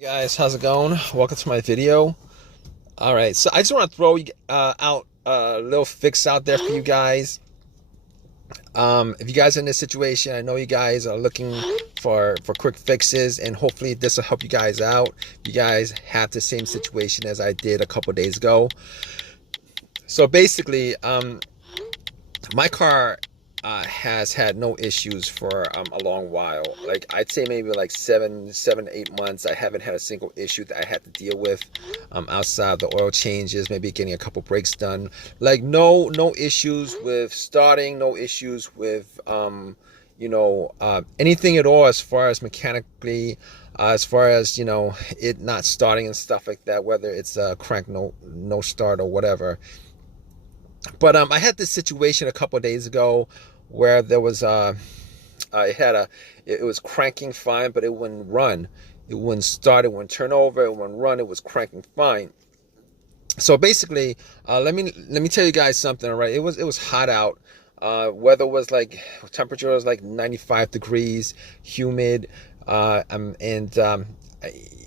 Hey guys, how's it going? Welcome to my video. All right, so I just want to throw out a little fix out there for you guys. If you guys are in this situation, I know you guys are looking for quick fixes, and hopefully this will help you guys out. You guys have the same situation as I did a couple days ago. So basically, my car has had no issues for a long while. Like I'd say maybe like 8 months. I haven't had a single issue that I had to deal with outside the oil changes, maybe getting a couple brakes done. Like no issues with starting, no issues with anything at all as far as mechanically. As far as it not starting and stuff like that, whether it's a crank no start or whatever. But I had this situation a couple of days ago where there was it was cranking fine, but it wouldn't run. It wouldn't start. It wouldn't turn over. It wouldn't run. It was cranking fine. So basically, let me tell you guys something. All right, it was hot out. Weather was like temperature was like 95 degrees, humid, and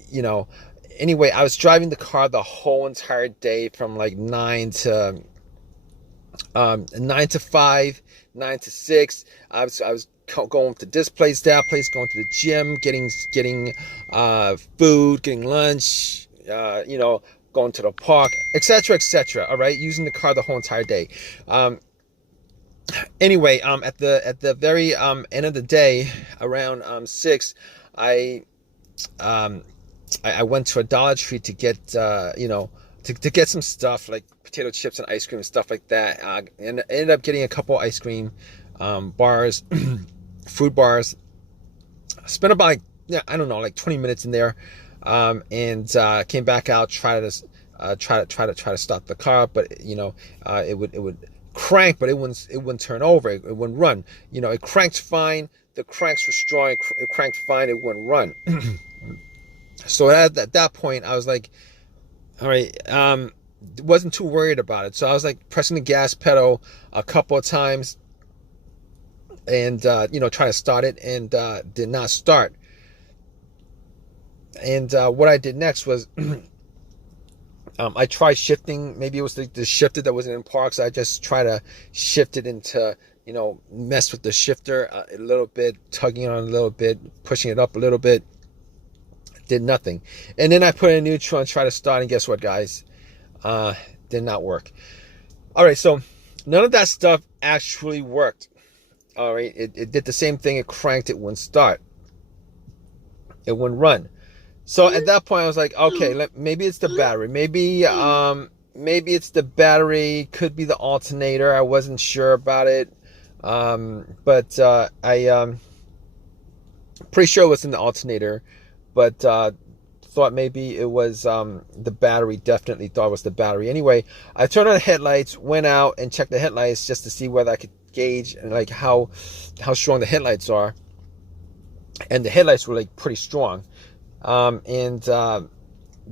you know. Anyway, I was driving the car the whole entire day from like 9 to 5, 9 to 6. I was going to this place, that place, going to the gym, getting food, getting lunch, going to the park, etc., etc. All right, using the car the whole entire day. Anyway, at the very end of the day, around 6, I I went to a Dollar Tree to get to get some stuff like potato chips and ice cream and stuff like that. And I ended up getting a couple ice cream bars, food bars. Spent about I don't know, like 20 minutes in there, and came back out, try to start the car, but it would crank, but it wouldn't turn over. It wouldn't run. It cranked fine. The cranks were strong. It cranked fine. It wouldn't run. So at that point, I was like, all right, wasn't too worried about it. So I was like pressing the gas pedal a couple of times and trying to start it, and did not start. And what I did next was I tried shifting. Maybe it was the shifter that wasn't in park, so I just try to shift it into, mess with the shifter a little bit, tugging on it a little bit, pushing it up a little bit. Did nothing. And then I put in neutral and tried to start, and guess what, guys? Did not work. All right, so none of that stuff actually worked. All right, it did the same thing. It cranked. It wouldn't start. It wouldn't run. So at that point, I was like, okay, maybe it's the battery. Maybe it's the battery. Could be the alternator. I wasn't sure about it. But I pretty sure it was in the alternator. But thought maybe it was the battery. Definitely thought it was the battery. Anyway, I turned on the headlights, went out and checked the headlights just to see whether I could gauge and like how strong the headlights are. And the headlights were like pretty strong. And the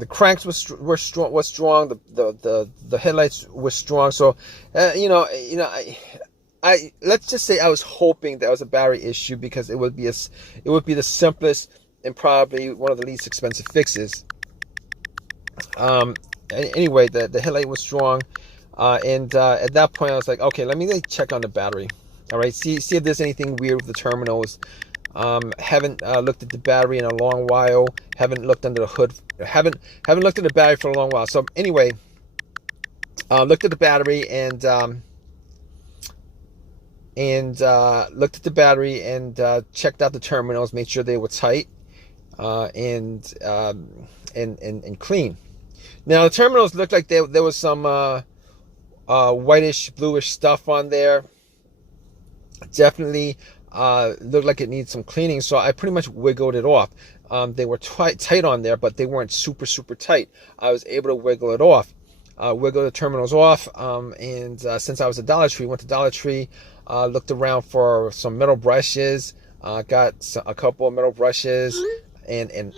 cranks were strong. The headlights were strong. So I let's just say I was hoping that was a battery issue, because it would be the simplest and probably one of the least expensive fixes. Anyway, the headlight was strong, and at that point I was like, okay, let me check on the battery. All right, see if there's anything weird with the terminals. Haven't looked at the battery in a long while. Haven't looked under the hood. Haven't looked at the battery for a long while. So anyway, looked at the battery and looked at the battery and checked out the terminals, made sure they were tight. And clean. Now the terminals looked like there was some whitish, bluish stuff on there. Definitely looked like it needs some cleaning. So I pretty much wiggled it off. They were tight on there, but they weren't super tight. I was able to wiggle it off. Wiggle the terminals off. And since I was at Dollar Tree, went to Dollar Tree, looked around for some metal brushes. Got a couple of metal brushes. And a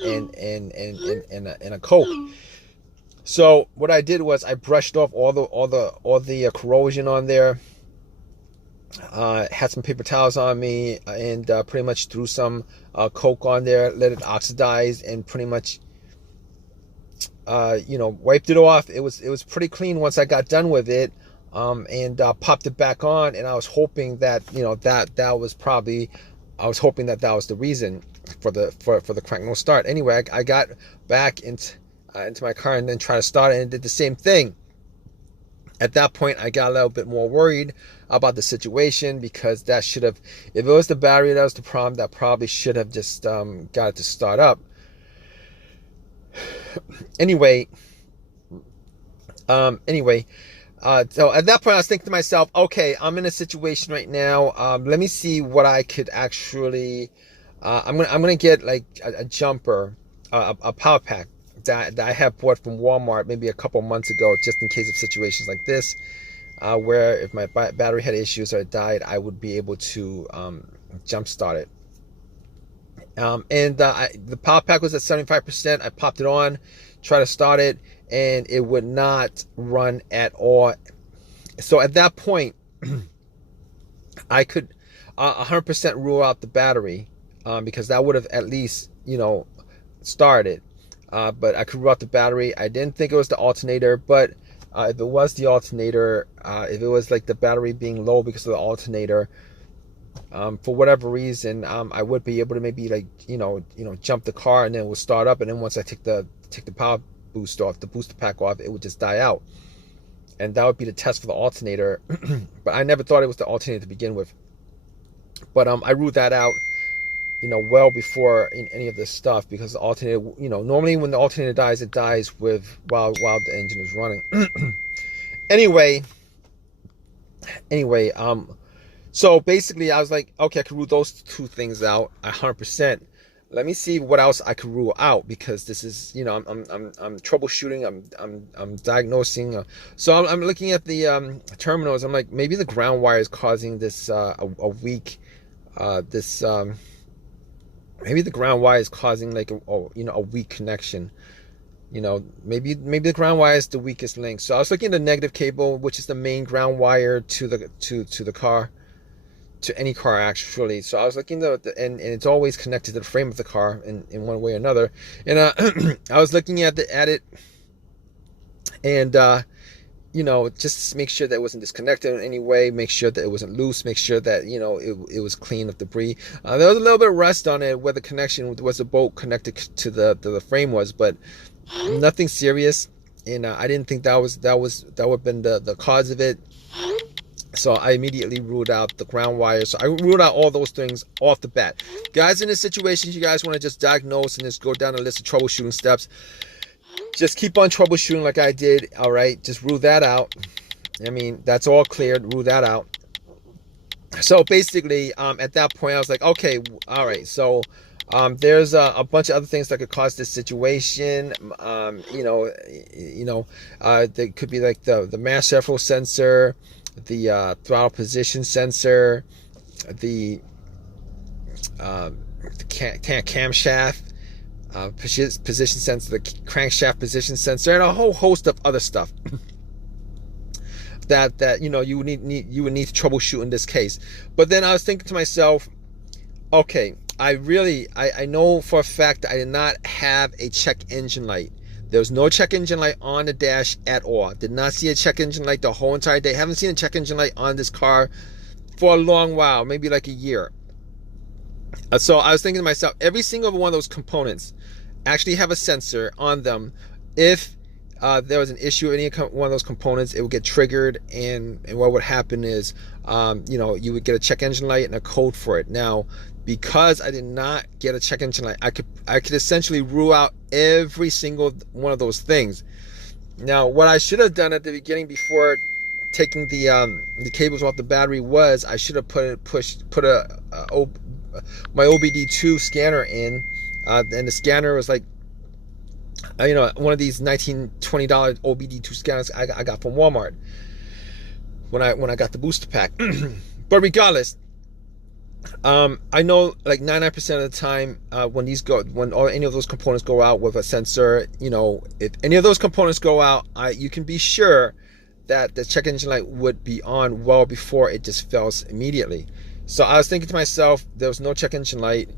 Coke. So what I did was I brushed off all the corrosion on there. Had some paper towels on me, and pretty much threw some Coke on there, let it oxidize, and pretty much wiped it off. It was pretty clean once I got done with it, and popped it back on. And I was hoping that that was probably, I was hoping that that was the reason for the crank no start. Anyway, I got back into my car and then tried to start it and did the same thing. At that point, I got a little bit more worried about the situation, because that should have, if it was the battery that was the problem, that probably should have just got it to start up. Anyway, so at that point I was thinking to myself, okay, I'm in a situation right now. Let me see what I could actually. I'm gonna get like a jumper, a power pack that I have bought from Walmart maybe a couple months ago, just in case of situations like this, where if my battery had issues or it died, I would be able to jump start it. The power pack was at 75%. I popped it on, tried to start it, and it would not run at all. So at that point, I could 100% rule out the battery, because that would have at least started. But I could rule out the battery. I didn't think it was the alternator, but if it was the alternator, if it was like the battery being low because of the alternator, for whatever reason, I would be able to maybe jump the car, and then it would start up, and then once I take the power boost off, the booster pack off, it would just die out, and that would be the test for the alternator. But I never thought it was the alternator to begin with. But I ruled that out, well before any of this stuff, because the alternator, normally when the alternator dies, it dies while the engine is running. Anyway, so basically I was like, okay, I can rule those two things out 100%. Let me see what else I can rule out, because this is, I'm troubleshooting, I'm diagnosing. So I'm looking at the terminals. I'm like, maybe the ground wire is causing this a weak maybe the ground wire is causing like a weak connection. Maybe the ground wire is the weakest link. So I was looking at the negative cable, which is the main ground wire to the car, to any car actually. So I was looking at and it's always connected to the frame of the car in one way or another. And I was looking at it, and just make sure that it wasn't disconnected in any way, make sure that it wasn't loose, make sure that it was clean of debris. There was a little bit of rust on it where the connection was a bolt connected to the frame was, but nothing serious. And I didn't think that would have been the cause of it. So I immediately ruled out the ground wire. So I ruled out all those things off the bat. Guys, in this situation, you guys want to just diagnose and just go down a list of troubleshooting steps. Just keep on troubleshooting like I did. All right, just rule that out. I mean, that's all cleared. Rule that out. So basically, at that point, I was like, okay, all right. So there's a bunch of other things that could cause this situation. There could be like the mass airflow sensor, the throttle position sensor, the camshaft position sensor, the crankshaft position sensor, and a whole host of other stuff that you would need to troubleshoot in this case. But then I was thinking to myself, okay, I know for a fact that I did not have a check engine light. There was no check engine light on the dash at all. Did not see a check engine light the whole entire day. Haven't seen a check engine light on this car for a long while, maybe like a year. So I was thinking to myself, every single one of those components actually have a sensor on them. If there was an issue with any one of those components, it would get triggered, and what would happen is, you would get a check engine light and a code for it. Now, because I did not get a check engine light, I could essentially rule out every single one of those things. Now, what I should have done at the beginning before taking the cables off the battery was I should have put my OBD2 scanner in, and the scanner was like, one of these $19-20 OBD2 scanners I got from Walmart when I got the booster pack. But regardless, I know like 99% of the time when any of those components go out with a sensor, if any of those components go out, you can be sure that the check engine light would be on well before it just fails immediately. So I was thinking to myself, there was no check engine light,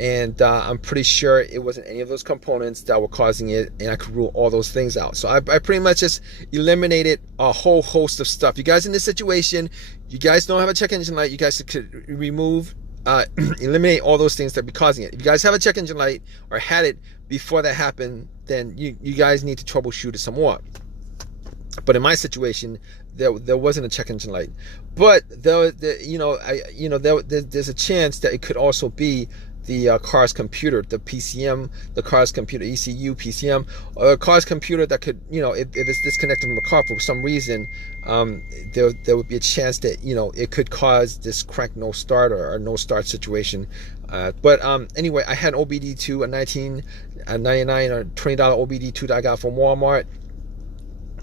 and I'm pretty sure it wasn't any of those components that were causing it, and I could rule all those things out. So I pretty much just eliminated a whole host of stuff. You guys in this situation, you guys don't have a check engine light, you guys could remove, eliminate all those things that be causing it. If you guys have a check engine light or had it before that happened, then you guys need to troubleshoot it some more. But in my situation, there wasn't a check engine light. But there's a chance that it could also be the car's computer, the PCM, the car's computer, ECU, PCM, or a car's computer that could, if it's disconnected from the car for some reason, there would be a chance that, it could cause this crank no start or no start situation. But anyway, I had an OBD2, a $19.99 or $20 OBD2 that I got from Walmart.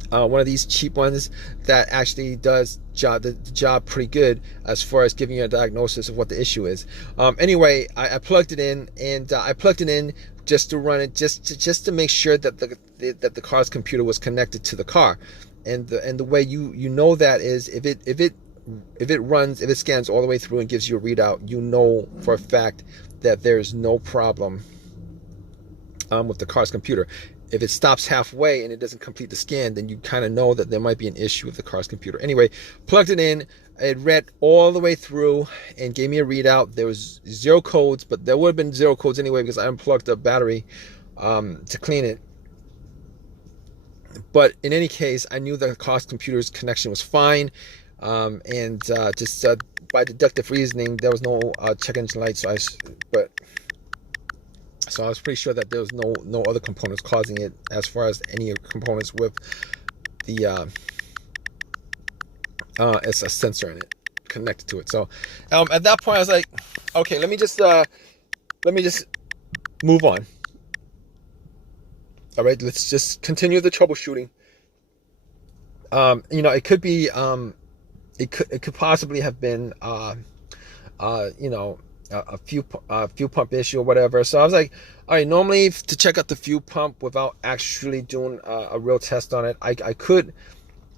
One of these cheap ones that actually does the job pretty good as far as giving you a diagnosis of what the issue is. Anyway, I plugged it in, and I plugged it in just to run it, just to make sure that the car's computer was connected to the car. And the way you know that is if it scans all the way through and gives you a readout, you know for a fact that there's no problem with the car's computer. If it stops halfway and it doesn't complete the scan, then you kind of know that there might be an issue with the car's computer. Anyway, plugged it in, it read all the way through and gave me a readout. There was 0 codes, but there would have been 0 codes anyway because I unplugged the battery to clean it. But in any case, I knew the car's computer's connection was fine, and just by deductive reasoning, there was no check engine light. So I was pretty sure that there was no other components causing it, as far as any components with the it's a sensor in it connected to it. So at that point I was like, okay, let me just move on. All right, let's just continue the troubleshooting. It could be it could possibly have been a fuel pump issue or whatever. So I was like, all right, normally to check out the fuel pump without actually doing a real test on it, I could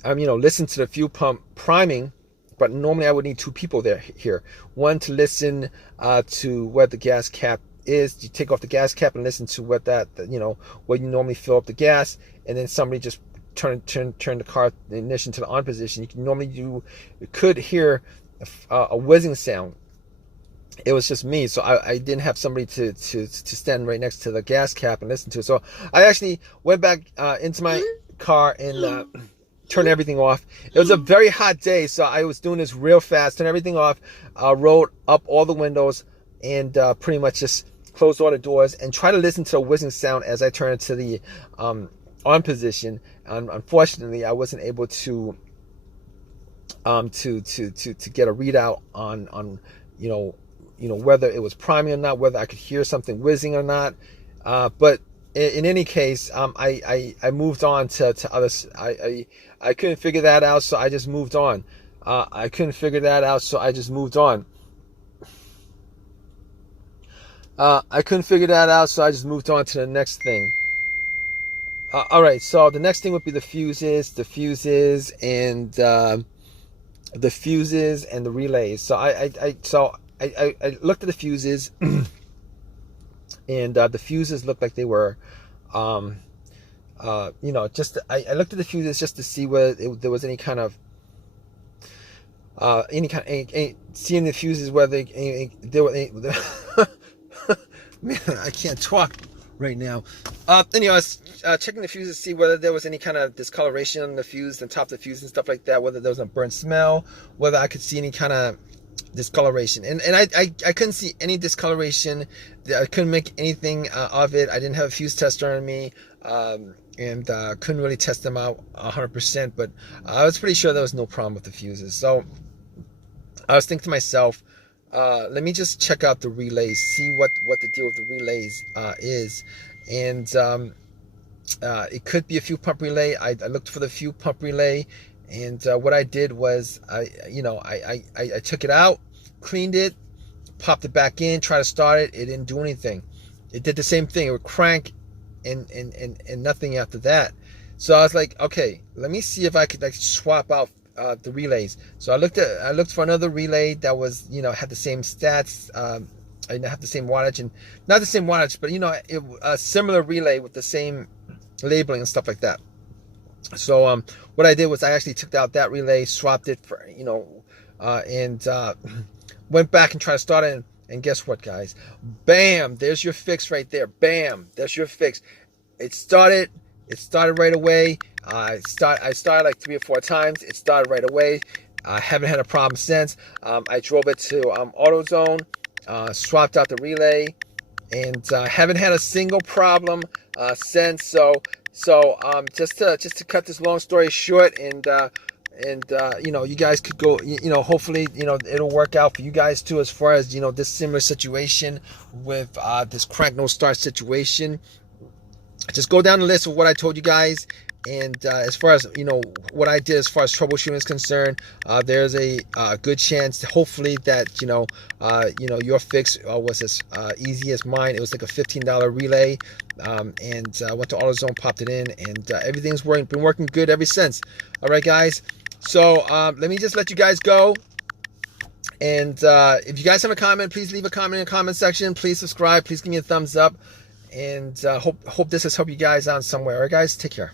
listen to the fuel pump priming, but normally I would need 2 people here. One to listen to where the gas cap is. You take off the gas cap and listen to what where you normally fill up the gas, and then somebody just turn the car, the ignition to the on position. You could hear a whizzing sound. It was just me, so I didn't have somebody to stand right next to the gas cap and listen to it. So I actually went back into my car and turned everything off. It was a very hot day, so I was doing this real fast. Turned everything off, rolled up all the windows, and pretty much just closed all the doors and tried to listen to a whizzing sound as I turned to the on position. Unfortunately, I wasn't able to get a readout on whether it was priming or not, whether I could hear something whizzing or not. But in any case, I moved on to others. I couldn't figure that out, so I just moved on. I couldn't figure that out, so I just moved on. I couldn't figure that out, so I just moved on to the next thing. All right, so the next thing would be the fuses and the relays. So I looked at the fuses, and the fuses looked like they were, I looked at the fuses just to see whether there was any kind of, seeing the fuses whether there were man, I can't talk right now. Anyway, I was checking the fuses to see whether there was any kind of discoloration on the fuse, the top of the fuse and stuff like that, whether there was a burnt smell, whether I could see any kind of discoloration, and I couldn't see any discoloration. I couldn't make anything of it. I didn't have a fuse tester on me, and couldn't really test them out 100%, but I was pretty sure there was no problem with the fuses. So I was thinking to myself, let me just check out the relays, see what the deal with the relays is. And it could be a fuel pump relay. I looked for the fuel pump relay, and what I did was I took it out, cleaned it, popped it back in, tried to start it. It didn't do anything. It did the same thing. It would crank and nothing after that. So I was like, okay, let me see if I could swap out the relays. So I looked for another relay that was, had the same stats, I didn't have the same wattage, and not the same wattage, but a similar relay with the same labeling and stuff like that. So what I did was I actually took out that relay, swapped it for and went back and tried to start it. And guess what, guys? Bam! There's your fix right there. Bam! There's your fix. It started right away. I started like 3 or 4 times. It started right away. I haven't had a problem since. I drove it to AutoZone, swapped out the relay, and haven't had a single problem since. So just to cut this long story short, and you guys could go, hopefully it'll work out for you guys too, as far as this similar situation with this crank no start situation. Just go down the list of what I told you guys, and as far as what I did as far as troubleshooting is concerned, there's a good chance, hopefully, that your fix was as easy as mine. It was like a $15 relay, and I went to AutoZone, popped it in, and everything's been working good ever since. All right, guys. So let me just let you guys go. And if you guys have a comment, please leave a comment in the comment section. Please subscribe. Please give me a thumbs up. And hope this has helped you guys out somewhere. All right, guys, take care.